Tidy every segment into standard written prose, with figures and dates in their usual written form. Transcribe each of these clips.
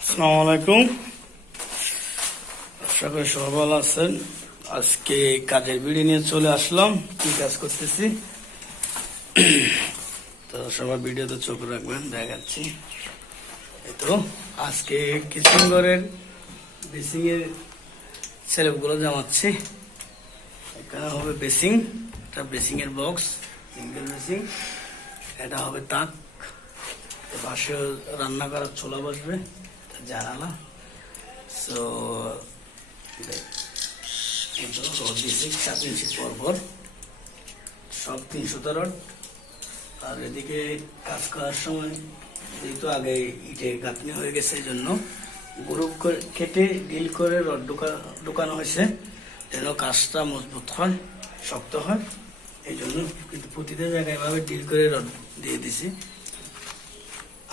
আসসালামু আলাইকুম। আশা করি সবাই ভালো আছেন। আজকে কাজের ভিডিও নিয়ে চলে আসলাম, কি কাজ করতেছি। তো সবাই ভিডিওতে চোখ রাখবেন, দেখাচ্ছি। তো আজকে কিচেন ঘরের বেসিং এর স্ল্যাবগুলো জমাচ্ছি। এখানে হবে বেসিং, এটা বেসিং এর বক্স, সিঙ্গেল বেসিং। এটা হবে তাক, পাশে রান্না করার ছোলা বসবে, জানালা। সো রড দিয়েছি 7 ইঞ্চি পরপর, সব 300 রড। আর এদিকে কাজ করার সময় যেহেতু আগে ইটে গাঁথনি হয়ে গেছে, এই জন্য গ্রুপ কেটে ডিল করে রড ঢুকানো হয়েছে, যেন কাজটা মজবুত হয়, শক্ত হয়। এই জন্য কিন্তু প্রতিটা জায়গায় এভাবে ডিল করে রড দিয়ে দিছি।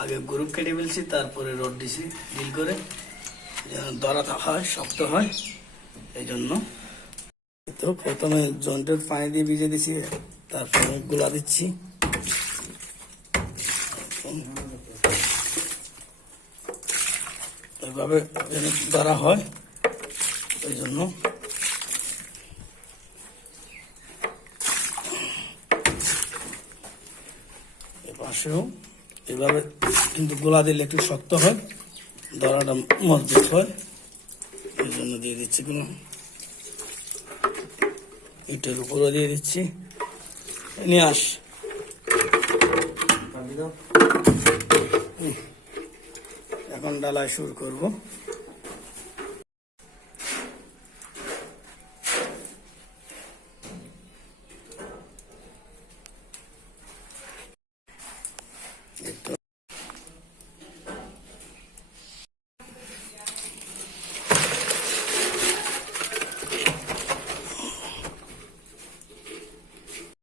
আগে গ্রুপ কেটে ফেলছি, তারপরে রড দিছি ডিল করে, যেন দড়াতে হয়, শক্ত হয়। এই জন্য তো প্রথমে জয়েন্টের পানি দিয়ে ভিজে দিছি, তারপরে গুলা দিচ্ছি। এভাবে যেন ধরা হয়, এই জন্য এপাশেও এভাবে কিন্তু গোলা দিলে একটু শক্ত হয়, ধরাটা মজবুত হয়। এই জন্য দিয়ে দিচ্ছি, কোনো ইটের উপরও দিয়ে দিচ্ছি। নিয়ে আস, এখন ডালাই শুরু করব।